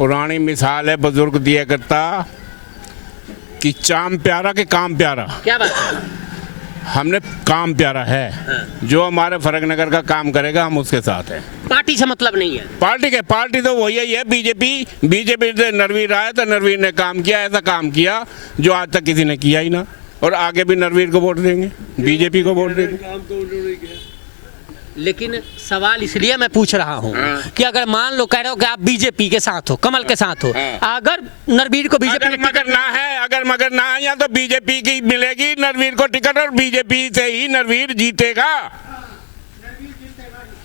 पुरानी मिसाल है बुजुर्ग दिया करता कि चाम प्यारा कि काम प्यारा। क्या बात है? हमने काम प्यारा है, जो हमारे फरकनगर का काम करेगा हम उसके साथ हैं। पार्टी से मतलब नहीं है। पार्टी तो वही है, बीजेपी से नरवीर आया तो नरवीर ने काम किया, ऐसा काम किया जो आज तक किसी ने किया ही ना, और आगे भी नरवीर को वोट देंगे, बीजेपी को वोट देंगे। लेकिन सवाल इसलिए मैं पूछ रहा हूँ कि अगर मान लो कह रहे हो कि आप बीजेपी के साथ हो, कमल के साथ हो, अगर नरवीर को बीजेपी अगर मगर ना है या तो बीजेपी की मिलेगी नरवीर को टिकट, और बीजेपी से ही नरवीर जीतेगा।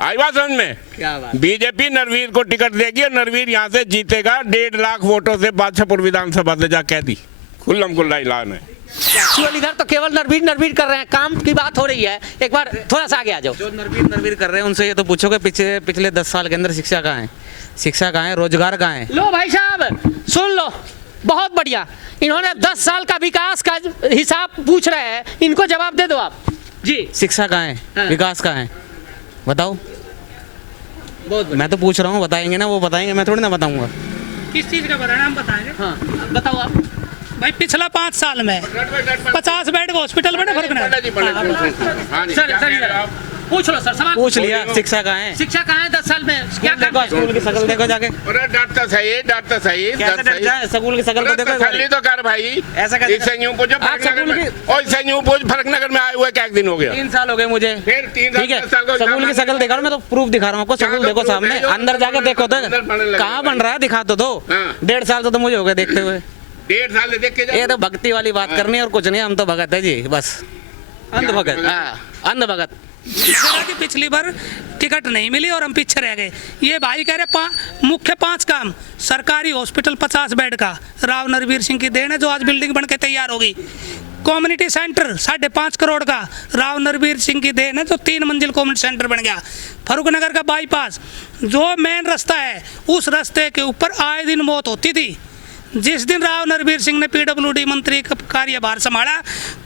आई बात समझ में? क्या बात? बीजेपी नरवीर को टिकट देगी और नरवीर यहाँ से जीतेगा 1.5 लाख वोटों से। बादशाहपुर विधानसभा से जा कह दी, खुल्लम खुल्ला ऐलान है। इधर तो केवल नरवीर कर रहे हैं, काम की बात हो रही है। एक बार थोड़ा सा आगे आ जाओ। जो नरवीर कर रहे हैं उनसे ये तो पूछो कि पिछले 10 साल के अंदर शिक्षा कहाँ है, रोजगार कहाँ है? लो भाई साहब सुन लो, बहुत बढ़िया। इन्होंने 10 साल का विकास का हिसाब पूछ रहे हैं, इनको जवाब दे दो आप जी। शिक्षा कहाँ है? हाँ। विकास कहाँ है? बताओ। बहुत मैं तो पूछ रहा हूँ, बताएंगे ना, वो बताएंगे, मैं थोड़ी ना बताऊंगा। किस चीज़ का परिणाम बताएंगे? हाँ बताओ आप। भाई पिछला 5 साल में 50 बेड का हॉस्पिटल बने फर्क सर पूछ लो सर, सवाल पूछ लिया। शिक्षा कहाँ है? शिक्षा कहाँ है 10 साल में? क्या देखो स्कूल की शक्ल देखो जाके। अरे डरता सही कैसे डर जाए? स्कूल की शक्ल को देखो एक बार। तो कर भाई, ऐसा कैसे? इससे यूं पूछो आप फरकनगर स्कूल में, और इससे यूं पूछ फरकनगर में आए हुए क्या दिन हो गया? 3 साल हो गए मुझे। फिर 3 साल, ठीक है, 10 साल को स्कूल की शक्ल दिखा रहा हूं, मैं तो प्रूफ दिखा रहा हूँ आपको। स्कूल देखो सामने, अंदर जाके देखो तो कहाँ बन रहा है, दिखा तो दो। 1.5 साल तो मुझे हो गया देखते हुए। 1.5 साल से देख के ये तो भक्ति वाली बात करनी है और कुछ नहीं। हम तो भगत है जी, बस अंध भगत। हाँ, अंध भगत। पिछली बार टिकट नहीं मिली और हम पीछे रह गए। ये भाई कह रहे मुख्य 5 काम, सरकारी हॉस्पिटल 50 बेड का, राव नरवीर सिंह की देन है जो आज बिल्डिंग बन के तैयार होगी। कम्युनिटी सेंटर 5.5 करोड़ का, राव नरवीर सिंह की देन है जो 3 मंजिल कम्युनिटी सेंटर बन गया। फरुखनगर का बाईपास जो मेन रास्ता है, उस रास्ते के ऊपर आए दिन मौत होती थी। जिस दिन राव नरवीर सिंह ने पीडब्ल्यूडी मंत्री का कार्यभार संभाला,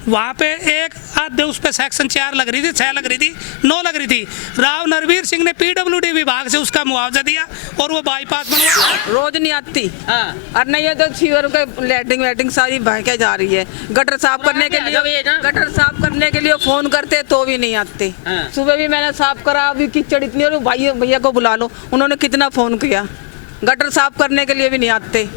वहाँ पे एक आधे उस पे सेक्शन 4 लग रही थी, 6 लग रही थी, 9 लग रही थी। राव नरवीर सिंह ने पीडब्ल्यूडी विभाग से उसका मुआवजा दिया और वो बाईपास बनवा। रोज नहीं आती। हाँ। और नहीं है तो सीवर के लैट्रिन सारी बहके जा रही है। गटर साफ करने के लिए फोन करते तो भी नहीं आते। हाँ। सुबह भी मैंने साफ करा, अभी कीचड़ इतनी, और भैया को बुला लो, उन्होंने कितना फोन किया, गटर साफ करने के लिए भी नहीं आते।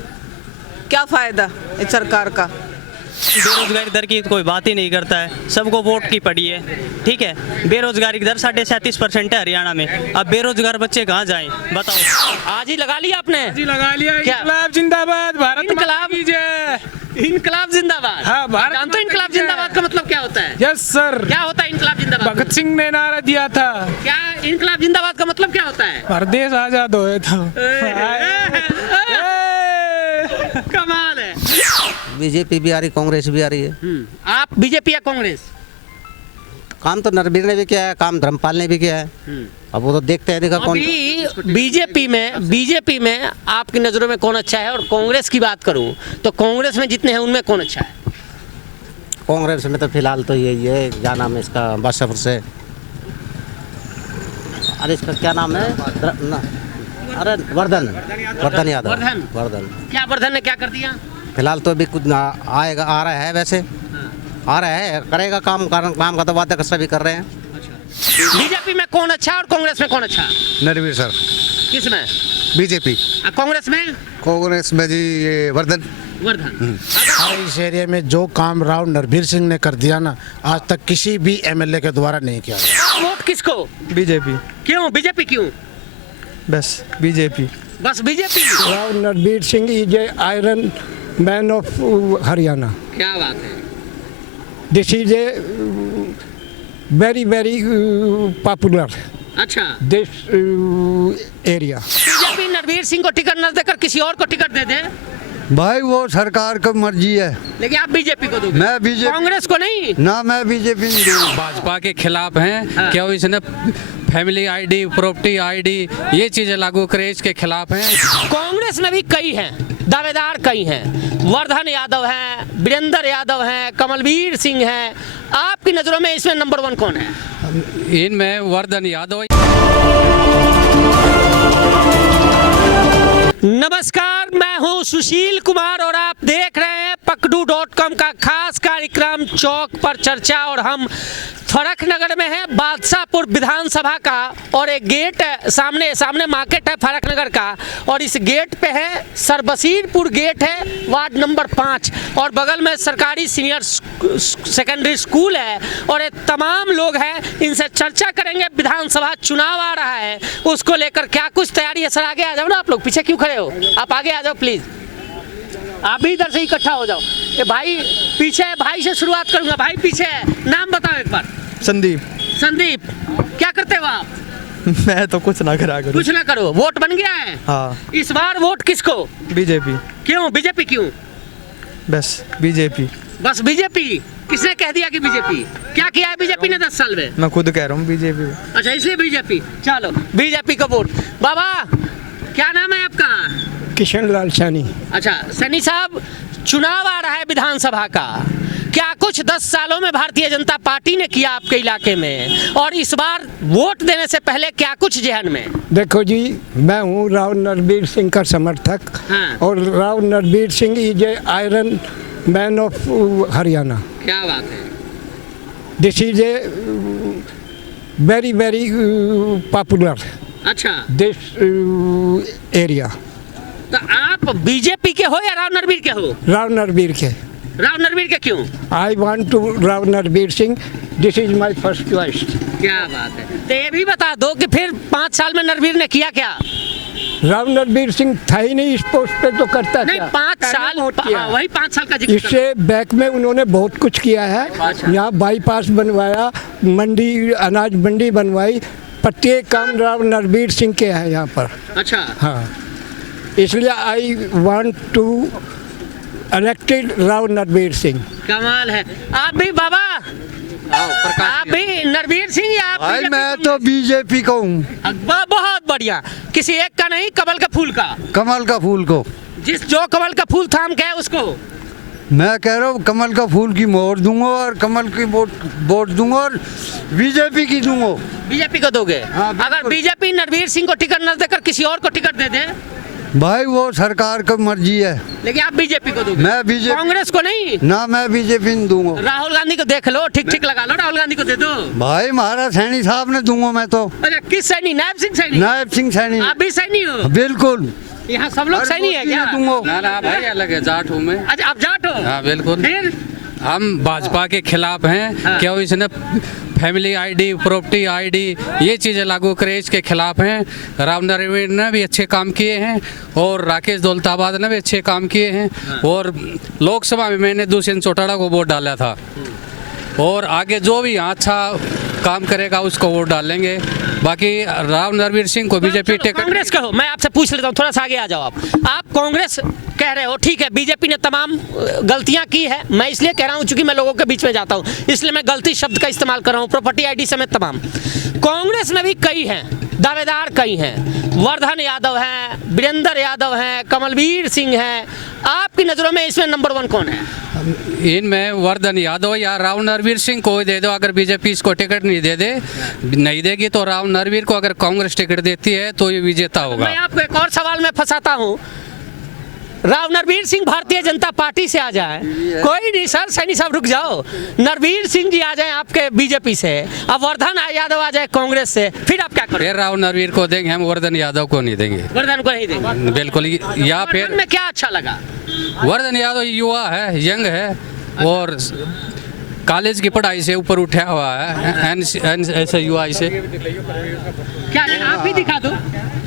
क्या फायदा इस सरकार का? बेरोजगारी दर की कोई बात ही नहीं करता है, सबको वोट की पड़ी है। ठीक है, बेरोजगारी की दर 37.5% है हरियाणा में। अब बेरोजगार बच्चे कहाँ जाएं बताओ? आज ही लगा लिया आपने? जी लगा लिया। क्या? इनकलाब जिंदाबाद, भारत इनकलाब की जय। इनकलाब जिंदाबाद। हाँ, भारत जानते हो इनकलाब जिंदाबाद का मतलब क्या होता है? Yes sir. क्या होता है इनकलाब जिंदाबाद? भगत सिंह ने नारा दिया था। क्या इनकलाब जिंदाबाद का मतलब क्या होता है? प्रदेश आजाद होए था। कमाल है। बीजेपी भी आ रही, कांग्रेस भी आ रही है। आप बीजेपी या कांग्रेस? काम तो नरवीर ने भी किया है, काम धर्मपाल ने भी किया है। अब वो तो देखते हैं, देखा कौन। अभी बीजेपी में आपकी नजरों में कौन अच्छा है? और कांग्रेस की बात करूं तो कांग्रेस में जितने हैं उनमें कौन अच्छा है? कांग्रेस में तो फिलहाल तो यही है, क्या नाम है इसका, बादशाहपुर से, अरे इसका क्या नाम है, अरे वर्धन यादव। वर्धन क्या वर्धन ने क्या कर दिया? फिलहाल तो अभी कुछ आएगा, आ रहा है, वैसे आ रहा है, करेगा काम का तो वादा कसर भी कर रहे हैं। बीजेपी में कौन अच्छा और कांग्रेस में कौन अच्छा? नरवीर सर। किसमें? बीजेपी। कांग्रेस में जी ये वर्धन। हमारे इस एरिया में जो काम राव नरवीर सिंह ने कर दिया ना, आज तक किसी भी एमएलए के द्वारा नहीं किया। वोट किसको? बीजेपी। क्यों बीजेपी? क्यों बस बीजेपी। बस BJP? Rao Narveer Singh is a iron man of Haryana. क्या बात है। This is a very popular अच्छा this area. BJP Narveer Singh को टिकट न देकर किसी और को टिकट दे दे भाई वो सरकार की मर्जी है, लेकिन आप बीजेपी को दोगे? मैं बीजेपी, कांग्रेस को नहीं ना मैं बीजेपी नहीं दूंगा। भाजपा के खिलाफ हैं। हाँ। क्यों इसने फैमिली आईडी, प्रॉपर्टी आईडी, ये चीजें लागू करे, इसके खिलाफ हैं। कांग्रेस में भी कई हैं, दावेदार कई हैं। वर्धन यादव हैं, वीरेंद्र यादव हैं, कमलवीर सिंह हैं। आपकी नजरों में इसमें नंबर 1 कौन है? इनमें वर्धन यादव। नमस्कार, हूं सुशील कुमार और आप देख रहे हैं पकड़ू.com का खास कार्यक्रम चौक पर चर्चा। और हम फरक नगर में है, बादशाहपुर विधानसभा का, और एक गेट है सामने मार्केट है फरक नगर का, और इस गेट पे है सरबसीरपुर गेट है, वार्ड नंबर 5, और बगल में सरकारी सीनियर सेकेंडरी स्कूल है। और ये तमाम लोग हैं, इनसे चर्चा करेंगे। विधानसभा चुनाव आ रहा है, उसको लेकर क्या कुछ तैयारी है। सर आगे आ जाओ ना, आप लोग पीछे क्यों खड़े हो, आप आगे आ जाओ प्लीज, आप भी इधर से इकट्ठा हो जाओ। ये भाई पीछे है, भाई से शुरुआत करूंगा। भाई पीछे है, नाम बताओ एक बार। संदीप। संदीप, क्या करते हो आप? मैं तो कुछ ना करा करूं। कुछ ना करो, वोट बन गया है। हाँ। इस बार वोट किसको? बीजेपी। क्यों बीजेपी क्यों? बस बीजेपी। बस बीजेपी? किसने कह दिया कि बीजेपी? क्या किया है बीजेपी ने 10 साल में? मैं खुद कह रहा हूँ बीजेपी। अच्छा इसलिए बीजेपी, चलो बीजेपी को वोट। बाबा क्या नाम है आपका? किशन लाल सैनी। अच्छा सैनी साहब, चुनाव आ रहा है विधानसभा का, क्या कुछ 10 सालों में भारतीय जनता पार्टी ने किया आपके इलाके में, और इस बार वोट देने से पहले क्या कुछ जहन में? देखो जी, मैं हूँ राव नरबीर सिंह का समर्थक। हाँ। और Rao Narbir Singh is a iron man of Haryana. क्या बात है। This is a very very popular अच्छा दिस एरिया। तो आप बीजेपी के हो या राव नरबीर के हो? राव नरबीर के। राव नरबीर के क्यों? I want to Rao Narbir Singh, this is my first choice. क्या बात है। तो ये भी बता दो कि फिर 5 साल में नरबीर ने किया क्या? राव नरबीर सिंह था ही नहीं इस पोस्ट पे, तो करता नहीं क्या? 5 साल किया। वही 5 साल का जिक्र कर- इससे बैक में उन्होंने बहुत कुछ किया है। यहाँ बाईपास बनवाया, मंडी अनाज मंडी बनवाई, प्रत्येक काम राव नरबीर सिंह के है यहाँ पर। अच्छा हाँ, इसलिए I want to elected Rao Narbir Singh. कमाल है। आप भी बाबा, आप भी नरबीर सिंह या आप भाई बीजेपी मैं को? तो बीजेपी को हूँ। बहुत बढ़िया। किसी एक का नहीं, कमल का फूल का। कमल का फूल को। जो कमल का फूल थाम के है उसको। मैं कह रहा हूँ कमल का फूल की मोहर दूंगा और कमल की वोट दूंगा और बीजेपी की दूंगा। बीजेपी को दोगे? हाँ, बिल्कुल। अगर बीजेपी नरबीर सिंह को टिकट न देकर किसी और को टिकट दे दे? भाई वो सरकार की मर्जी है। लेकिन आप बीजेपी को दोगे? मैं बीजेपी, कांग्रेस को नहीं? ना मैं बीजेपी नहीं दूंगा। राहुल गांधी को देख लो, ठीक ठीक लगा लो, राहुल गांधी को दे दो। भाई महाराज सैनी साहब ने दूंगा मैं तो। अच्छा किस सैनी? नायब सिंह सैनी? नायब सिंह सैनी। आप भी सैनी हो? बिल्कुल। यहाँ सब लोग सैनी है क्या? दूंगा। ना भाई अलग है, जाट हूँ मैं। अच्छा आप जाट हो? हाँ बिल्कुल। फिर हम भाजपा के खिलाफ हैं। हाँ। क्यों इसने फैमिली आईडी, प्रॉपर्टी आईडी, ये चीज़ें लागू करे, इसके खिलाफ हैं। राव नरबीर ने भी अच्छे काम किए हैं और राकेश दौलताबाद ने भी अच्छे काम किए हैं। और लोकसभा में मैंने दुष्यंत चौटाला को वोट डाला था, और आगे जो भी यहाँ अच्छा काम करेगा उसको वोट डालेंगे। बाकी राव नरबीर सिंह को बीजेपी टिकट। कांग्रेस का हो, मैं आपसे पूछ लेता हूँ, थोड़ा सा आगे आ जाओ आप कांग्रेस कह रहे हो, ठीक है बीजेपी ने तमाम गलतियां की है। मैं इसलिए कह रहा हूँ चूंकि मैं लोगों के बीच में जाता हूँ, इसलिए मैं गलती शब्द का इस्तेमाल कर रहा हूँ, प्रॉपर्टी आईडी समेत तमाम। कांग्रेस में भी कई हैं, दावेदार कई हैं, वर्धन यादव हैं, वीरेंद्र यादव हैं, कमलवीर सिंह हैं। आपकी नज़रों में इसमें नंबर 1 कौन है? इनमें वर्धन यादव या राव नरबीर सिंह को दे दो। अगर बीजेपी इसको टिकट नहीं देगी तो राव नरबीर को अगर कांग्रेस टिकट देती है तो ये विजेता होगा। मैं आपको एक और सवाल में फंसाता हूँ। राव नरबीर सिंह भारतीय जनता पार्टी से आ जाए, कोई नहीं सर, सैनी साहब रुक जाओ, नरबीर सिंह जी आ जाए आपके बीजेपी से, अब वर्धन यादव आ जाए कांग्रेस से, फिर आप क्या करोगे? फिर राव नरबीर को देंगे हम, वर्धन यादव को नहीं देंगे। वर्धन को नहीं देंगे बिल्कुल। या फिर वर्धन में क्या अच्छा लगा? वर्धन यादव युवा है, यंग है और कॉलेज की पढ़ाई से ऊपर उठा हुआ है, ऐसे युवा से। क्या है? आप भी दिखा दो।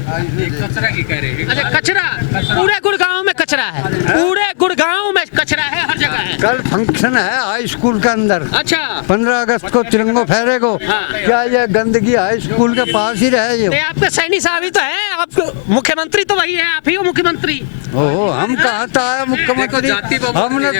कचरा की कह रहे हैं। अच्छा कचरा पूरे गुड़गांव में कचरा है, पूरे गुड़गांव में कचरा है, हर जगह है। कल फंक्शन है हाई स्कूल के अंदर। अच्छा 15 अगस्त को तिरंगो फहरेगो। हाँ। क्या ये गंदगी हाई स्कूल के पास ही रहे? ये आपके सैनी साहब ही तो हैं, आप मुख्यमंत्री तो वही है, आप ही हो मुख्यमंत्री। ओहो, हम कहाँ था आया मुख्यमंत्री? हमने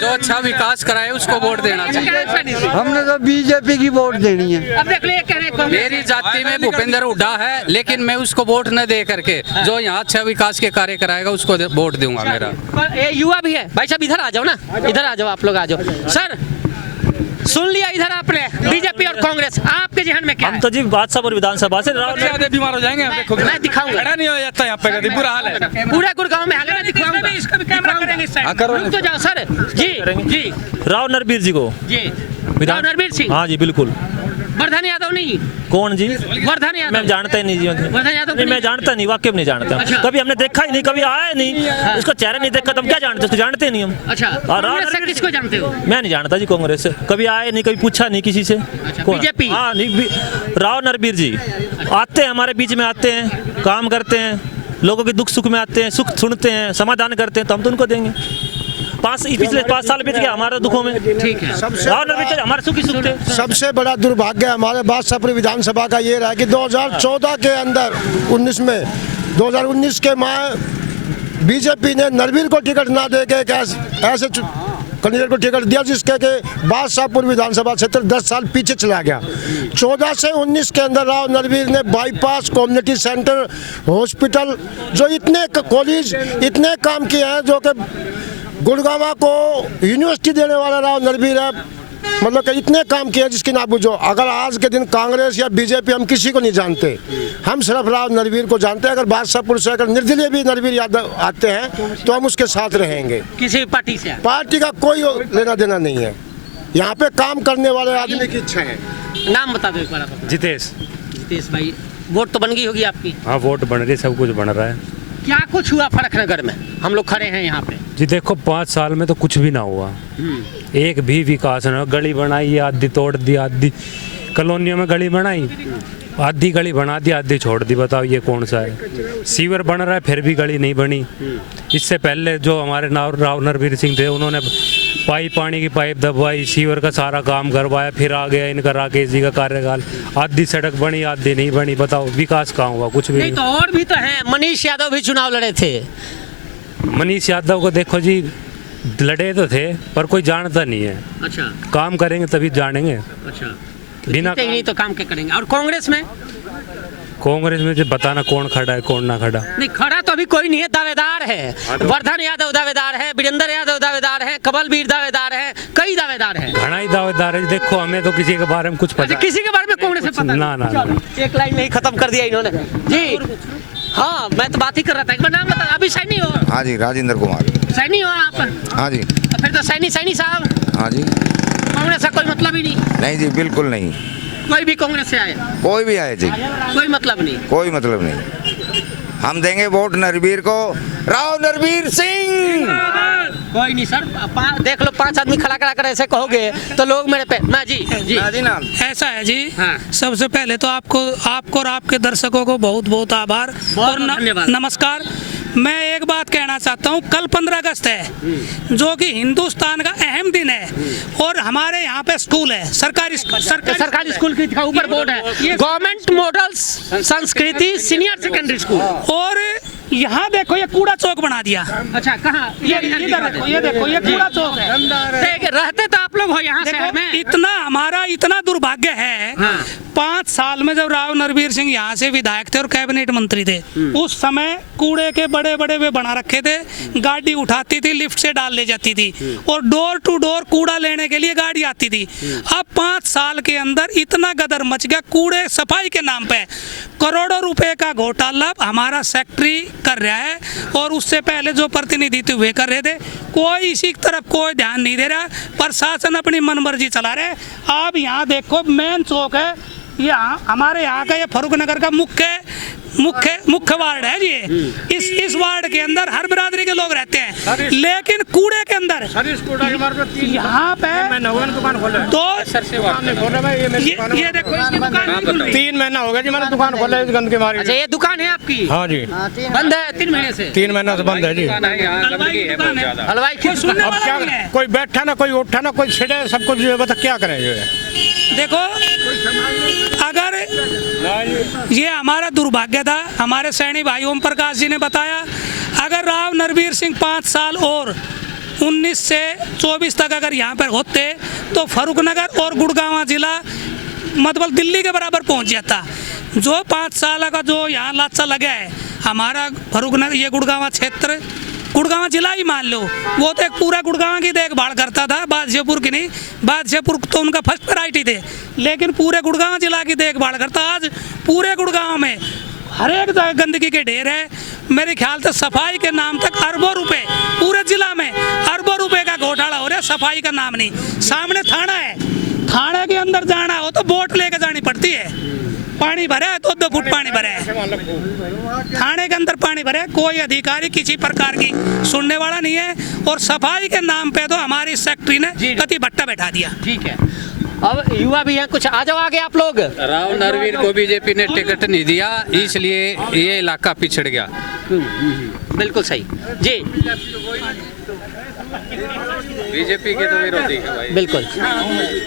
जो अच्छा विकास कराए उसको वोट देना चाहिए। हमने तो बीजेपी की वोट देनी है। अब देख ले कह रहे मेरी जाति में भूपेंद्र हुड्डा है, लेकिन मैं उसको वोट न दे करके जो यहाँ अच्छा विकास के कार्य कराएगा उसको वोट दूंगा मेरा। ये युवा भी है। भाई साहब इधर आ जाओ ना, इधर आ जाओ, आप लोग आ जाओ। सर सुन लिया इधर आपने, बीजेपी और कांग्रेस, आपके जहन में क्या है? हम तो जी बादशाहपुर विधानसभा से बीमार हो जाएंगे, मैं दिखाऊंगा। नहीं हो जाता यहाँ पे, बुरा हाल है। पूरे गुड़गांव में हाल है, दिखाऊंगा, इसका भी कैमरा करेंगे इस साइड। रुक तो जाओ सर। जी जी राव नरबीर जी को जी राव नरबीर सिंह। हाँ जी बिल्कुल। वर्धन यादव नहीं? कौन जी? वर्धन यादव। मैं जानता ही नहीं जी। वर्धन यादव नहीं, मैं जानता नहीं, वाकई में नहीं जानता। अच्छा। कभी हमने देखा ही नहीं, कभी आया नहीं, उसका चेहरा नहीं देखा, तब क्या जानते, उसको जानते नहीं हम। अच्छा, कांग्रेस से किसको जानते हो? मैं नहीं जानता जी कांग्रेस से, कभी आए नहीं, कभी पूछा नहीं किसी से। बीजेपी? हाँ नहीं, राव नरबीर जी आते हैं हमारे बीच में, आते हैं, काम करते हैं, लोगों के दुख सुख में आते हैं, सुख सुनते हैं, समाधान करते हैं, तो हम तो उनको देंगे। पिछले 5 साल बीत गया हमारे दुखों में। ठीक है। राव नरबीर हमारे सुखी सुख थे। सबसे बड़ा दुर्भाग्य हमारे बादशाहपुर विधानसभा का ये रहा कि 2014 के अंदर 2019 के माह बीजेपी ने नरबीर को टिकट ना दे के ऐसे कैंडिडेट को टिकट दिया जिसके के बादशाहपुर विधानसभा क्षेत्र 10 साल पीछे चला गया। 14 से 19 के अंदर राव नरबीर ने बाईपास, कम्युनिटी सेंटर, हॉस्पिटल, जो इतने कॉलेज, इतने काम किए हैं, जो कि गुड़गांव को यूनिवर्सिटी देने वाला राव नरबीर है। मतलब कि इतने काम किए जिसकी ना बुझो। अगर आज के दिन कांग्रेस या बीजेपी, हम किसी को नहीं जानते, हम सिर्फ राव नरबीर को जानते हैं। अगर बादशाहपुर से अगर निर्दलीय भी नरबीर यादव आते हैं तो हम उसके साथ रहेंगे। किसी पार्टी से? पार्टी का कोई लेना देना नहीं है, यहाँ पे काम करने वाले आदमी की इच्छा है। नाम बता दो एक बार आप। जितेश। जितेश भाई, वोट तो बन गई होगी आपकी? हाँ वोट बन रही, सब कुछ बन रहा है। क्या कुछ हुआ फरकनगर में? हम लोग खड़े हैं यहाँ पे जी। देखो 5 साल में तो कुछ भी ना हुआ, एक भी विकास ना। गली बनाई, आधी तोड़ दी, आधी कॉलोनियों में गली बनाई, आधी गली बना दी, आधी छोड़ दी। बताओ ये कौन सा है? सीवर बन रहा है फिर भी गली नहीं बनी। इससे पहले जो हमारे राव नरबीर सिंह थे, उन्होंने पानी की पाइप दबवाई, सीवर का सारा काम करवाया। फिर आ गया इनका राकेश जी का कार्यकाल, आधी सड़क बनी, आधी नहीं बनी। बताओ विकास कहाँ हुआ? कुछ भी नहीं। तो और भी तो है, मनीष यादव भी चुनाव लड़े थे। मनीष यादव को देखो जी, लड़े तो थे पर कोई जानता नहीं है। अच्छा। काम करेंगे तभी जानेंगे। अच्छा। बिना ही नहीं तो काम क्या करेंगे? और कांग्रेस में? कांग्रेस में जो बताना कौन खड़ा है कौन ना खड़ा। नहीं, खड़ा तो अभी कोई नहीं है, दावेदार है। वर्धन यादव दावेदार है, वीरेंद्र यादव दावेदार है, कमलवीर दावेदार है, कई दावेदार हैं। घना ही दावेदार है। देखो हमें तो किसी के बारे में कुछ पता। अच्छा, किसी के बारे में कांग्रेस में पता ना ना, ना। एक लाइन में ही खत्म कर दिया इन्होंने जी। हाँ, मैं तो बात ही कर रहा था। एक बार नाम बता। अभी सैनी हो? हाँ जी, राजेंद्र कुमार। सैनी हो आप? हाँ जी। फिर तो सैनी साहब। हाँ जी। कांग्रेस का कोई मतलब ही नहीं? नहीं जी, बिल्कुल नहीं। कोई भी कांग्रेस से आए? कोई भी आए जी, कोई मतलब नहीं। कोई मतलब नहीं। हम देंगे वोट नरबीर को, राव नरबीर सिंह। कोई नहीं सर, देख लो 5 आदमी खड़ा करा कर ऐसे कहोगे तो लोग मेरे पे ना जी जी नाम ऐसा है जी। हाँ। सबसे पहले तो आपको और आपके दर्शकों को बहुत बहुत आभार और नमस्कार। मैं एक बात कहना चाहता हूँ, कल 15 अगस्त है जो कि हिंदुस्तान का अहम दिन है और हमारे यहाँ पे स्कूल है, सरकारी स्कूल के ऊपर बोर्ड है, गवर्नमेंट मॉडल संस्कृति सीनियर सेकेंडरी स्कूल। और यहाँ देखो ये कूड़ा चौक बना दिया। अच्छा, कहाँ? ये देखो ये कूड़ा चौक है। रहते तो आप लोग हो यहाँ शहर में। इतना हमारा इतना दुर्भाग्य है। हाँ। 5 साल में जब राव नरबीर सिंह यहाँ से विधायक थे और कैबिनेट मंत्री थे, उस समय कूड़े के बड़े बड़े वे बना रखे थे, गाड़ी उठाती थी, लिफ्ट से डाल ले जाती थी और डोर टू डोर कूड़ा लेने के लिए गाड़ी आती थी। अब 5 साल के अंदर इतना गदर मच गया, कूड़े सफाई के नाम पे करोड़ों रुपए का घोटाला हमारा सेक्रेटरी कर रहा है और उससे पहले जो प्रतिनिधि थे वे कर रहे थे। कोई इसी तरफ कोई ध्यान नहीं दे रहा, प्रशासन अपनी मनमर्जी चला रहे। आप यहाँ देखो मेन चौक है, यहाँ हमारे यहाँ का ये फरूख नगर का मुख्य वार्ड है जी। इस वार्ड के अंदर हर बिरादरी के लोग रहते हैं, लेकिन कूड़े के अंदर यहाँ पे तो ये देखो 3 महीना हो गया जी मैंने दुकान खोला इस गंदगी मारी। अच्छा, ये दुकान है आपकी? हाँ जी। बंद है 3 महीने से? 3 महीना से बंद है जी। हलवाई की दुकान। अब क्या, कोई बैठा ना कोई उठा ना कोई छिड़े, सब कुछ बता क्या करें जो है। देखो अगर ये हमारा दुर्भाग्य था, हमारे सैनी भाई ओम प्रकाश जी ने बताया, अगर राव नरबीर सिंह 5 साल और 19 से 24 तक अगर यहाँ पर होते तो फरूख नगर और गुड़गांव जिला मतलब दिल्ली के बराबर पहुँच जाता। जो 5 साल का जो यहाँ लाचा लगा है, हमारा फरूख नगर ये गुड़गांव क्षेत्र, गुड़गांव जिला ही मान लो, वो तो एक पूरा गुड़गांव की देखभाल करता था, बादशाहपुर की नहीं। बादशाहपुर तो उनका फर्स्ट प्रायोरिटी थे, लेकिन पूरे गुड़गांव जिला की देखभाल करता। आज पूरे गुड़गांव में हर एक जगह गंदगी के ढेर है, मेरे ख्याल से सफाई के नाम तक अरबों रुपए, पूरे जिला में अरबों रुपए का घोटाला हो रहा है, सफाई का नाम नहीं। सामने थाना है, थाने के अंदर जाना हो तो बोट लेके जानी पड़ती है, पानी भरा है तो 2 फुट पानी भरा है, थाने के अंदर पानी भरा है, कोई अधिकारी किसी प्रकार की सुनने वाला नहीं है। और सफाई के नाम पे तो हमारी सेक्रेटरी ने कति भट्टा बैठा दिया। ठीक है, अब युवा भी हैं कुछ, आ जाओ आगे आप लोग। राव नरवीर को बीजेपी ने टिकट नहीं दिया, इसलिए ये इलाका पिछड़ गया। बिल्कुल सही जी, बीजेपी के तो विरोधी है भाई। बिल्कुल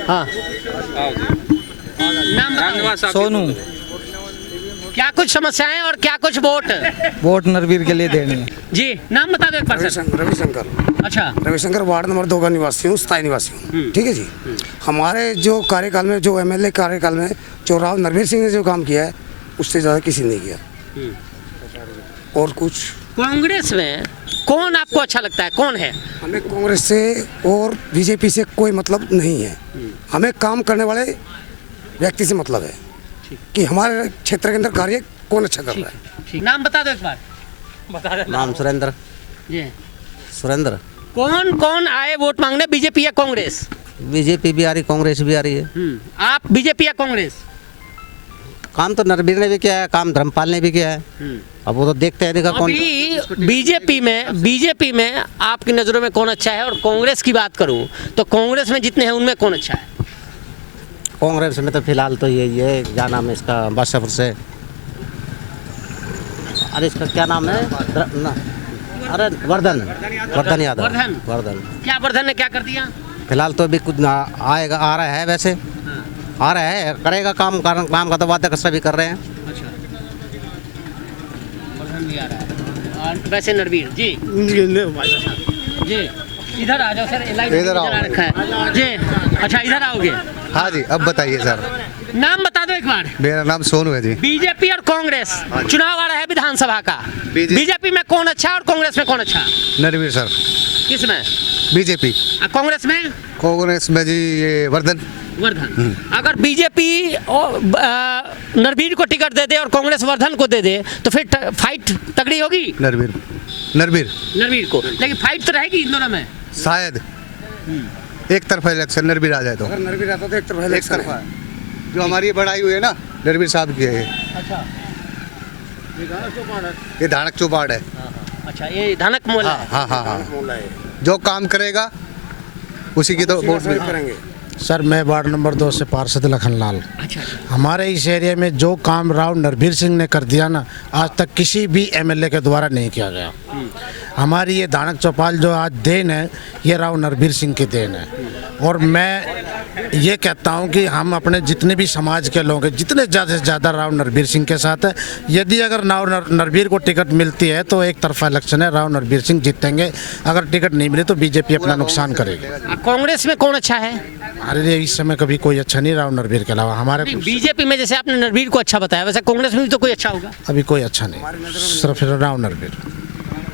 हाँ। नाम सोनू। क्या कुछ समस्याएं और क्या कुछ वोट? वोट नरवीर के लिए देनी है जी, नाम बता दो एक बार सर। रविशंकर। अच्छा, रविशंकर वार्ड नंबर 2 का निवासी हूँ, स्थायी निवासी हूँ। ठीक है जी। हमारे जो कार्यकाल में, जो एमएलए कार्यकाल में जो राव नरवीर सिंह ने जो काम किया है, उससे ज़्यादा किसी ने किया। और कुछ कांग्रेस में कौन आपको अच्छा लगता है, कौन है? हमें कांग्रेस से और बीजेपी से कोई मतलब नहीं है, हमें काम करने वाले व्यक्ति से मतलब है कि हमारे क्षेत्र के अंदर कार्य कौन अच्छा कर रहा है। नाम बता दो एक बार। बता दो। नाम सुरेंद्र। जी, सुरेंद्र। कौन कौन आए वोट मांगने, बीजेपी या कांग्रेस? बीजेपी भी आ रही, कांग्रेस भी आ रही है। आप बीजेपी या कांग्रेस? काम तो नरवीर ने भी किया है, काम धर्मपाल ने भी किया है। अब वो तो देखते हैं देखा कौन। बीजेपी में आपकी नज़रों में कौन अच्छा है? और कांग्रेस की बात करूं तो कांग्रेस में जितने हैं उनमें कौन अच्छा है? कांग्रेस में तो फिलहाल तो यही है, क्या नाम है इसका, बादशाहपुर से, अरे इसका क्या नाम है, अरे वर्धन यादव। वर्धन क्या वर्धन ने क्या कर दिया? फिलहाल तो अभी कुछ आएगा, आ रहा है, वैसे आ रहा है, करेगा काम का तो वादा सभी कर रहे हैं। अच्छा, वर्धन भी आ रहा है। और वैसे नरवीर जी जी इधर आ जाओ सर, इधर आ रखा है जी। अच्छा, इधर आओगे? हाँ जी, अब बताइए सर। नाम बता दो एक बार। मेरा नाम सोनू है जी। बीजेपी और कांग्रेस चुनाव आ रहा है विधानसभा का, बीजेपी में कौन अच्छा और कांग्रेस में कौन अच्छा? नरवीर सर। किस में? बीजेपी। कांग्रेस में? कांग्रेस में जी ये वर्धन। अगर बीजेपी नरवीर को टिकट दे दे और कांग्रेस वर्धन को दे दे तो फिर फाइट तगड़ी होगी। नरवीर को, लेकिन फाइट तो रहेगी इन दोनों में शायद। एक तरफा इलेक्शन नरवीर आ जाए तो। अगर नरवीर आता तो एक तरफा इलेक्शन है। जो हमारी बढ़ाई हुई है ना नरवीर साहब की है। अच्छा, ये धानक चौपाड़ है। अच्छा, ये धानक मोहल्ला है। हाँ, जो काम करेगा उसी की तो वोट करेंगे। सर, मैं वार्ड नंबर 2 से पार्षद लखनलाल। अच्छा, हमारे इस एरिया में जो काम राव नरवीर सिंह ने कर दिया ना, आज तक किसी भी एमएलए के द्वारा नहीं किया गया। हमारी ये धानक चौपाल जो आज देन है, ये राव नरवीर सिंह की देन है। और मैं ये कहता हूँ कि हम अपने जितने भी समाज के लोग हैं, जितने ज़्यादा से ज़्यादा राव नरवीर सिंह के साथ है। यदि अगर नरवीर को टिकट मिलती है तो एक तरफा इलेक्शन है, राव नरवीर सिंह जीतेंगे। अगर टिकट नहीं मिले तो बीजेपी अपना नुकसान करेगी। कांग्रेस में कौन अच्छा है? अरे इस समय कभी कोई अच्छा नहीं राव नरवीर के अलावा। हमारे बीजेपी में जैसे आपने नरवीर को अच्छा बताया, वैसे कांग्रेस में भी तो कोई अच्छा होगा? अभी कोई अच्छा नहीं, सिर्फ राव नरवीर।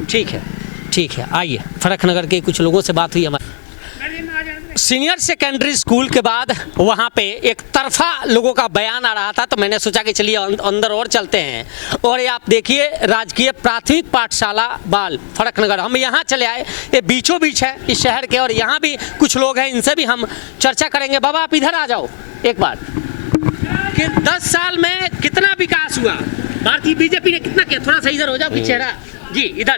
ठीक है, आइए फरक नगर के कुछ लोगों से बात हुई हमारी। सीनियर सेकेंडरी स्कूल के बाद वहाँ पे एक तरफा लोगों का बयान आ रहा था, तो मैंने सोचा कि चलिए अंदर और चलते हैं। और ये आप देखिए, राजकीय प्राथमिक पाठशाला बाल फरक नगर, हम यहाँ चले आए, ये बीचों बीच है इस शहर के। और यहाँ भी कुछ लोग हैं, इनसे भी हम चर्चा करेंगे। बाबा आप इधर आ जाओ एक बार, कि 10 साल में कितना विकास हुआ, भारतीय बीजेपी ने कितना किया? थोड़ा सा इधर हो जाओ, चेहरा जी, इधर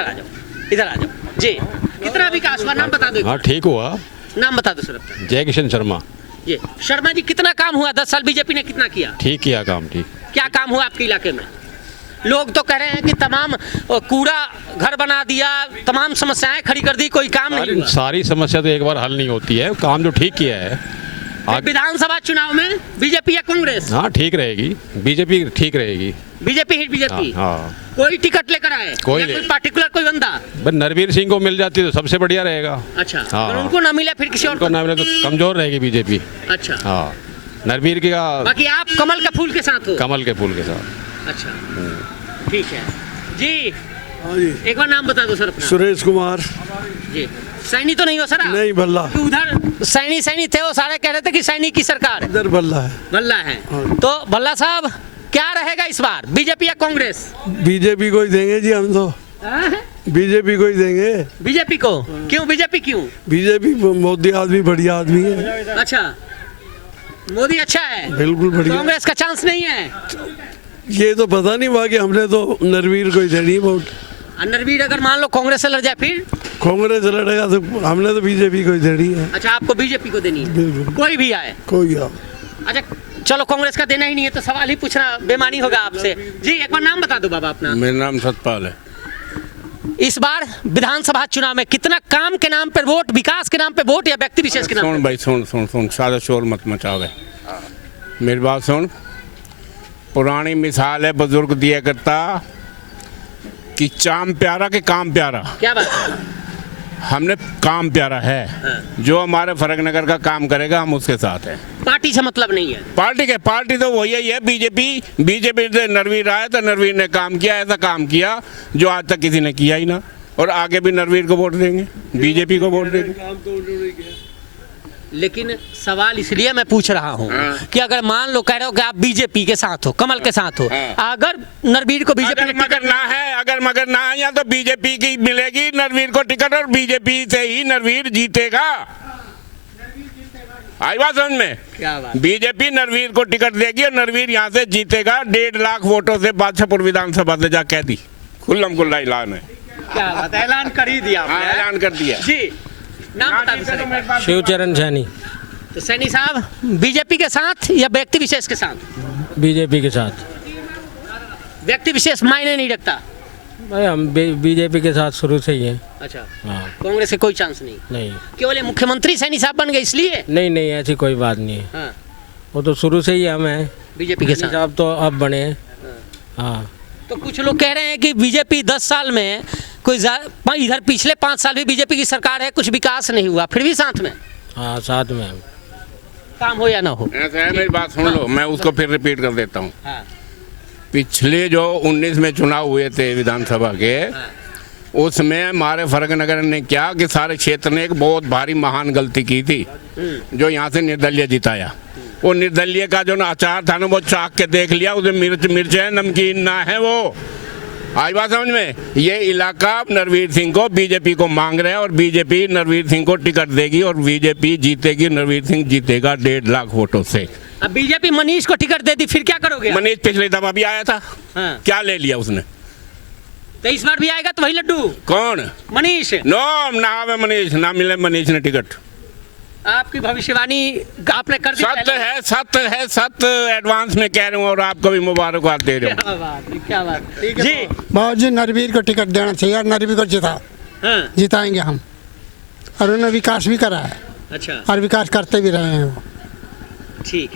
आ जाओ जी। कितना विकास हुआ, नाम बता दो। हाँ, ठीक हुआ। नाम बता दो सर अपना। जय किशन शर्मा। ये शर्मा जी, कितना काम हुआ 10 साल बीजेपी ने, कितना किया? ठीक किया काम, ठीक। क्या काम हुआ आपके इलाके में? लोग तो कह रहे हैं कि तमाम कूड़ा घर बना दिया, तमाम समस्याएं खड़ी कर दी, कोई काम नहीं हुआ। सारी समस्या तो एक बार हल नहीं होती है, काम जो ठीक किया है। विधानसभा चुनाव में बीजेपी या कांग्रेस? हाँ, ठीक रहेगी, बीजेपी ठीक रहेगी। बीजेपी। हाँ। कोई टिकट लेकर आए, कोई पार्टिकुलर कोई बंदा? नरवीर सिंह को मिल जाती तो सबसे बढ़िया रहेगा। अच्छा, हाँ, अगर उनको ना मिले फिर किसी और को ना मिले तो कमजोर रहेगी बीजेपी। अच्छा, हाँ, नरवीर की बाकी आप कमल के फूल के साथ हो? कमल के फूल के साथ। अच्छा, ठीक है जी। एक बार नाम बता दो सर अपना। सुरेश कुमार जी। सैनी तो नहीं हो सर? नहीं, भल्ला। उधर सैनी थे, वो सारे कह रहे थे कि सैनी की सरकार। इधर भल्ला है। भल्ला है। तो भल्ला साहब, क्या रहेगा इस बार, बीजेपी या कांग्रेस? बीजेपी को ही देंगे जी हम तो, बीजेपी को ही देंगे। बीजेपी को क्यों? बीजेपी क्यों? बीजेपी मोदी आदमी बढ़िया आदमी है। अच्छा, मोदी अच्छा है, बिल्कुल बढ़िया। कांग्रेस का चांस नहीं है? ये तो पता नहीं, बाकी हमने तो नरवीर को ही देनी वोट। नरवीर अगर मान लो कांग्रेस से लड़ जाए फिर? कांग्रेस से लड़ेगा तो हमने तो बीजेपी को ही देनी है। अच्छा, आपको बीजेपी को देनी है? बिल्कुल, कोई भी आए? कोई आओ। अच्छा चलो, कांग्रेस का देना ही नहीं है तो सवाल ही पूछना बेमानी होगा आपसे। जी एक बार नाम बता दो बाबा अपना। मेरा नाम सतपाल है। इस बार विधानसभा चुनाव में कितना काम के नाम पर वोट, विकास के नाम पे वोट या व्यक्ति विशेष के नाम? सुन भाई, सुन सारा शोर मत मचावे, मेरी बात सुन। पुरानी मिसाल है बुजुर्ग दिया करता कि चाम प्यारा के काम प्यारा। क्या बात है? हमने काम प्यारा है, जो हमारे फरकनगर का काम करेगा हम उसके साथ हैं। पार्टी से मतलब नहीं है? पार्टी तो वही है, बीजेपी से नरवीर आया तो नरवीर ने काम किया, ऐसा काम किया जो आज तक किसी ने किया ही ना, और आगे भी नरवीर को वोट देंगे, बीजेपी को वोट देंगे। लेकिन सवाल इसलिए मैं पूछ रहा हूँ कि अगर मान लो कह रहे हो कि आप बीजेपी के साथ हो, कमल के साथ हो, अगर नरवीर को बीजेपी अगर मगर ना है या तो बीजेपी की मिलेगी नरवीर को टिकट, और बीजेपी से ही नरवीर जीतेगा। आई बात समझ में? क्या बात? बीजेपी नरवीर को टिकट देगी और नरवीर यहाँ से जीतेगा 1.5 लाख वोटों से। बादशाहपुर विधानसभा से जा कह दी, खुल्लम खुल्ला ऐलान है। क्या बात, ऐलान कर ही दिया आपने? ऐलान कर दिया जी। नाम बता दीजिए। शिवचरण सैनी। तो सैनी साहब बीजेपी के साथ या व्यक्ति विशेष के साथ? बीजेपी के साथ। व्यक्ति विशेष मायने नहीं रखता? भाई हम बीजेपी के साथ शुरू से ही हैं। अच्छा, हाँ। कांग्रेस से कोई चांस नहीं? नहीं। केवल मुख्यमंत्री सैनी साहब बन गए इसलिए? नहीं, ऐसी कोई बात नहीं है। हाँ। वो तो शुरू से ही हम हैं बीजेपी के साथ। साहब तो अब बने हैं। हाँ। तो कुछ लोग कह रहे हैं कि बीजेपी 10 साल में कोई इधर पिछले 5 साल भी बीजेपी की सरकार है, कुछ विकास नहीं हुआ, फिर भी साथ में? हाँ, साथ में हम। काम हो या ना हो? ऐसा है, मेरी बात सुन लो, मैं उसको फिर रिपीट कर देता हूँ। पिछले जो 19 में चुनाव हुए थे विधानसभा के, उसमें हमारे फरकनगर ने क्या कि सारे क्षेत्र ने एक बहुत भारी महान गलती की थी, जो यहाँ से निर्दलीय जिताया। वो निर्दलीय का जो ना अचार था ना, वो चाक के देख लिया, उसमें मिर्च है, नमकीन ना है। वो आज बात समझ में? ये इलाका नरवीर सिंह को, बीजेपी को मांग रहे हैं, और बीजेपी नरवीर सिंह को टिकट देगी और बीजेपी जीतेगी, नरवीर सिंह जीतेगा 1.5 लाख वोटों से। अब बीजेपी मनीष को टिकट दे दी, फिर क्या करोगे? मनीष पिछली दफा भी आया था। हाँ। क्या ले लिया उसने? तो इस बार भी आएगा तो वही लड्डू? कौन? मनीष। नो, ना आवे मनीष, ना मिले मनीष ने टिकट। आपकी भविष्यवाणी आपने कर दी। सत्य एडवांस में कह रहा हूँ, और आपको भी मुबारकबाद दे रहा हूँ। क्या बात जी। बहुत जी नरवीर को टिकट देना चाहिए, और नरवीर को जिताएंगे हम, और उन्होंने विकास भी करा है। अच्छा। और विकास करते भी रहे हैं वो। ठीक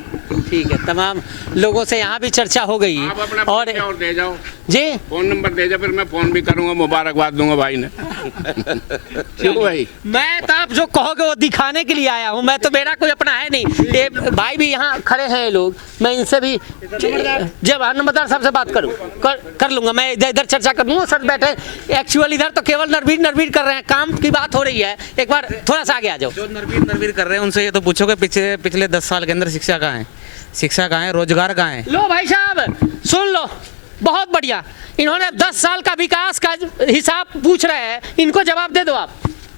है, तमाम लोगों से यहाँ भी चर्चा हो गई। और दे जाओ जी, फोन नंबर दे जाओ, फिर मैं फोन भी करूंगा, मुबारकबाद दूंगा भाई ने। क्यों भाई? मैं तो आप जो कहोगे वो दिखाने के लिए आया हूँ, मैं तो, मेरा कोई अपना है नहीं। ये भाई भी यहाँ खड़े हैं लोग, मैं इनसे भी जब नंबरदार साहब से बात करूँ कर लूंगा, मैं इधर चर्चा कर लूँगा। सर बैठे, एक्चुअल इधर तो केवल नरवीर कर रहे हैं, काम की बात हो रही है। एक बार थोड़ा सा आगे आ जाओ। जो नरवीर कर रहे हैं उनसे ये तो पूछो कि पिछले 10 साल के अंदर शिक्षा कहाँ है, रोजगार कहाँ है? लो भाई साहब सुन लो, बहुत बढ़िया। इन्होंने 10 साल का विकास का हिसाब पूछ रहे हैं, इनको जवाब दे दो आप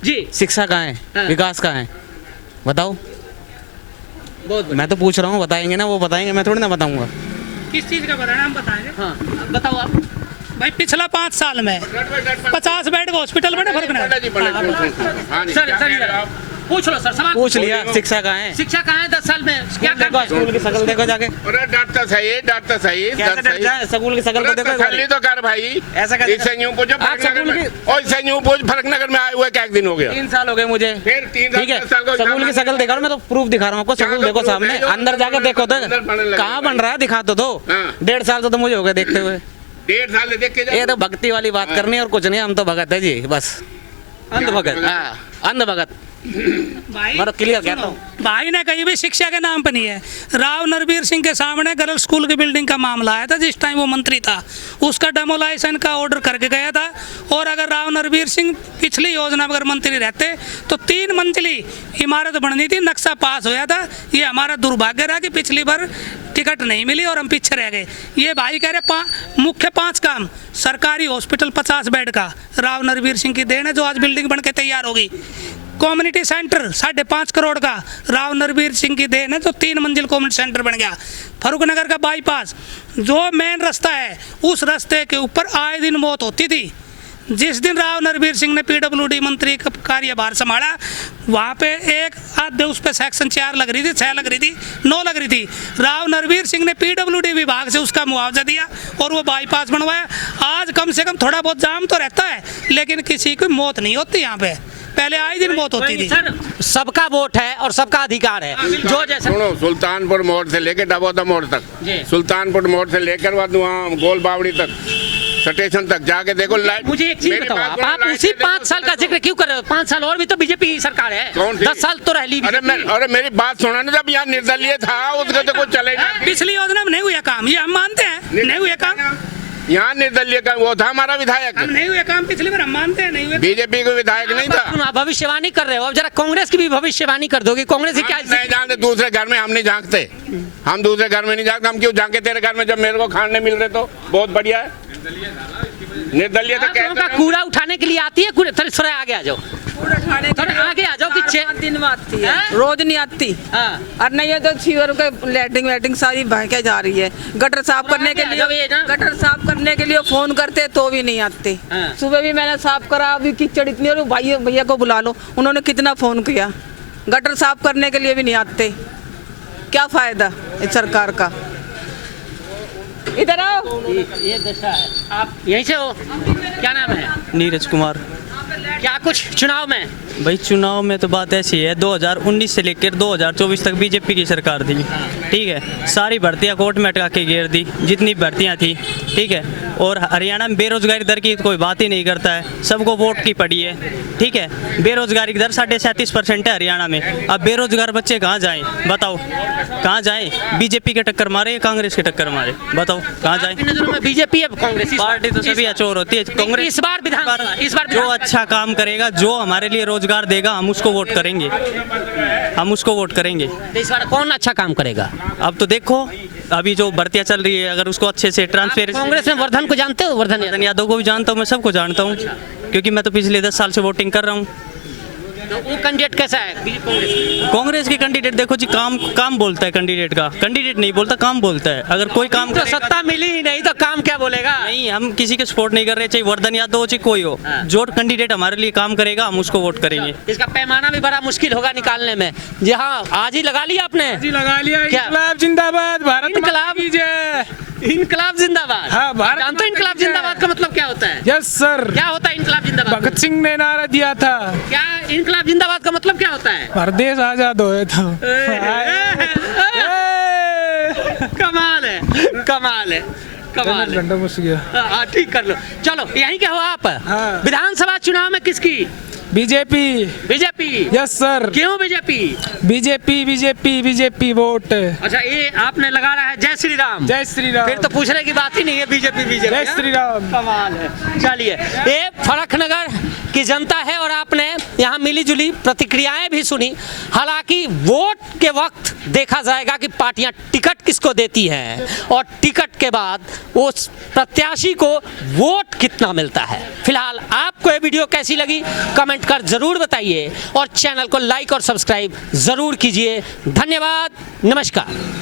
जी। शिक्षा कहाँ है? हाँ। विकास कहाँ है? बताओ। मैं तो पूछ रहा हूँ, बताएंगे ना वो, बताएंगे, मैं थोड़ी ना बताऊंगा। किस चीज का बताना हम बताएंगे? हाँ बताओ आप। भाई पिछला 5 साल में 50 बेड का हॉस्पिटल बने फर्क सर पूछ लो सर, सवाल पूछ लिया। शिक्षा कहाँ है? शिक्षा कहाँ है 10 साल में? क्या स्कूल की शक्ल देखो जाके। अरे डरता सही, स्कूल की शक्ल तो देखो। तसल्ली तो कर भाई, ऐसा कर। इससे यूं पूछो फरकनगर में आए हुए क्या दिन हो गया? 3 साल हो गए मुझे। फिर 3 ठीक है, स्कूल की शक्ल देखा, मैं तो प्रूफ दिखा रहा हूँ आपको। स्कूल देखो सामने, अंदर जाके देखो तो कहाँ बन रहा है, दिखा तो दो। 1.5 साल तो मुझे हो गए देखते हुए। 1.5 साल देख के ये तो भक्ति वाली बात करनी है और कुछ नहीं, हम तो भगत है जी, बस अंध भगत। हाँ, अंध भगत। क्लियर कहता हूँ। भाई ने कहीं भी शिक्षा के नाम पर नहीं है। राव नरवीर सिंह के सामने गर्ल स्कूल की बिल्डिंग का मामला आया था, जिस टाइम वो मंत्री था, उसका डेमोलाइजेशन का ऑर्डर करके गया था। और अगर राव नरवीर सिंह पिछली योजना में अगर मंत्री रहते तो 3 मंजिली इमारत बननी थी, नक्शा पास होया था। ये हमारा दुर्भाग्य रहा कि पिछली बार टिकट नहीं मिली और हम पीछे रह गए। ये भाई कह रहे मुख्य 5 काम, सरकारी हॉस्पिटल 50 बेड का राव नरवीर सिंह की देन है जो आज बिल्डिंग बन के तैयार होगी। कम्युनिटी सेंटर 5.5 करोड़ का राव नरवीर सिंह की देन है जो 3 मंजिल कम्युनिटी सेंटर बन गया। फरूक नगर का बाईपास जो मेन रास्ता है, उस रास्ते के ऊपर आए दिन मौत होती थी। जिस दिन राव नरवीर सिंह ने पीडब्ल्यूडी मंत्री का कार्यभार संभाला, वहाँ पे एक आधे उस पर सेक्शन 4 लग रही थी, 6 लग रही थी, 9 लग रही थी। राव नरवीर सिंह ने पीडब्ल्यूडी विभाग से उसका मुआवजा दिया और वो बाईपास बनवाया। आज कम से कम थोड़ा बहुत जाम तो रहता है, लेकिन किसी की मौत नहीं होती यहाँ पे। पहले आए दिन मौत होती थी। सर, सबका वोट है और सबका अधिकार है। जो जैसे सुनो, सुल्तानपुर मोड़ से लेकर डबौदा मोड़ तक, सुल्तानपुर मोड़ से लेकर वहाँ गोल बावड़ी तक, स्टेशन तक जाके देखो। मुझे एक चीज बताओ, आप उसी 5 साल का जिक्र क्यों कर रहे हो? 5 साल और भी तो बीजेपी की सरकार है। 10 साल तो रह ली। अरे मेरी बात सुनो ना, जब यहाँ निर्दलीय था उसके तो कुछ चलेगा। पिछली योजना में नहीं हुआ काम, ये हम मानते हैं, नहीं हुआ काम। यहाँ निर्दलीय का वो था हमारा विधायक, नहीं हुआ काम पिछली बार, हम मानते हैं नहीं हुआ। बीजेपी को विधायक नहीं था। भविष्यवाणी कर रहे हो, अब जरा कांग्रेस की भी भविष्यवाणी कर दोगे। कांग्रेस की क्या नहीं जानते, दूसरे घर में हम नहीं झांकते, हम दूसरे घर में नहीं झांकते। हम क्यों झांके तेरे घर में जब मेरे को खाने मिल रहे? तो बहुत बढ़िया है। निर्दलीय तो का कूड़ा उठाने के लिए आती है, थोड़ा आगे आ जाओ, थोड़ा आगे आ जाओ। कि दिन में आती है, रोज नहीं आती। और नहीं है तो सीवर के लैट्रिन वैटिंग सारी बहके जा रही है। गटर साफ करने के लिए फोन करते तो भी नहीं आते। सुबह भी मैंने साफ करा, अभी कीचड़ इतनी और भैया को बुला लो, उन्होंने कितना फोन किया। गटर साफ करने के लिए भी नहीं आते। क्या फायदा इस सरकार का? इधर आओ। ये दशा है। आप यहीं से हो? क्या नाम है? नीरज कुमार। क्या कुछ चुनाव में? भाई चुनाव में तो बात ऐसी है, 2019 से लेकर 2024 तक बीजेपी की सरकार थी, ठीक है। सारी भर्तियां कोर्ट में अटका के घेर दी, जितनी भर्तियां थी, ठीक है। और हरियाणा में बेरोजगारी दर की कोई बात ही नहीं करता है, सबको वोट की पड़ी है, ठीक है। बेरोजगारी की दर 37.5% है हरियाणा में। अब बेरोजगार बच्चे कहाँ जाएं? बताओ कहाँ जाएं? बीजेपी के टक्कर मारे, कांग्रेस के टक्कर मारे, बताओ कहाँ जाएं? बीजेपी है, कांग्रेस पार्टी तो सभी अचोर होती है। कांग्रेस इस बार जो अच्छा काम करेगा, जो हमारे लिए रोजगार देगा, हम उसको वोट करेंगे, हम उसको वोट करेंगे। इस बार कौन अच्छा काम करेगा? अब तो देखो, अभी जो भर्तियां चल रही है, अगर उसको अच्छे से ट्रांसफर। कांग्रेस में वर्धन को जानते हो? वर्धन यादव को भी जानता हूँ, मैं सबको जानता हूँ, क्योंकि मैं तो पिछले 10 साल से वोटिंग कर रहा हूँ। तो वो कैंडिडेट कैसा है कांग्रेस के कैंडिडेट? देखो जी, काम बोलता है कैंडिडेट का, कैंडिडेट नहीं बोलता, काम बोलता है। अगर कोई काम तो सत्ता मिली ही नहीं तो काम क्या बोलेगा? नहीं, हम किसी के सपोर्ट नहीं कर रहे, चाहे वर्धन यादव हो चाहे कोई हो। जो कैंडिडेट हमारे लिए काम करेगा, हम उसको वोट करेंगे। इसका पैमाना भी बड़ा मुश्किल होगा निकालने में। जी हाँ, आज ही लगा लिया आपने? आज ही लगा लिया। इनकलाब जिंदाबाद, भारत इनकलाब की जय। इनकलाब जिंदाबाद। हाँ, भारत जानते हो इनकलाब जिंदाबाद का मतलब क्या होता है? Yes sir. क्या होता है इनकलाब जिंदाबाद? भगत सिंह ने नारा दिया था। क्या इनकलाब जिंदाबाद का मतलब क्या होता है? भारत देश आजाद होए तो। कमाल है, कमाल है, कमाल है। हाँ, ठीक कर लो। चलो, यहीं के हो आप? विधानसभा चुनाव में किसकी? बीजेपी। बीजेपी? Yes sir. क्यों BJP? BJP BJP BJP vote. अच्छा, ये आपने लगा रहा है जय श्री राम। जय श्री राम। फिर तो पूछने की बात ही नहीं है, बीजेपी बीजेपी। जय श्री राम। कमाल है। चलिए, ये फरक नगर की जनता है और आपने यहाँ मिली जुली प्रतिक्रियाएं भी सुनी। हालांकि वोट के वक्त देखा जाएगा कि पार्टियां टिकट किसको देती हैं और टिकट के बाद उस प्रत्याशी को वोट कितना मिलता है। फिलहाल आपको ये वीडियो कैसी लगी कमेंट कर जरूर बताइए और चैनल को लाइक और सब्सक्राइब जरूर कीजिए। धन्यवाद, नमस्कार।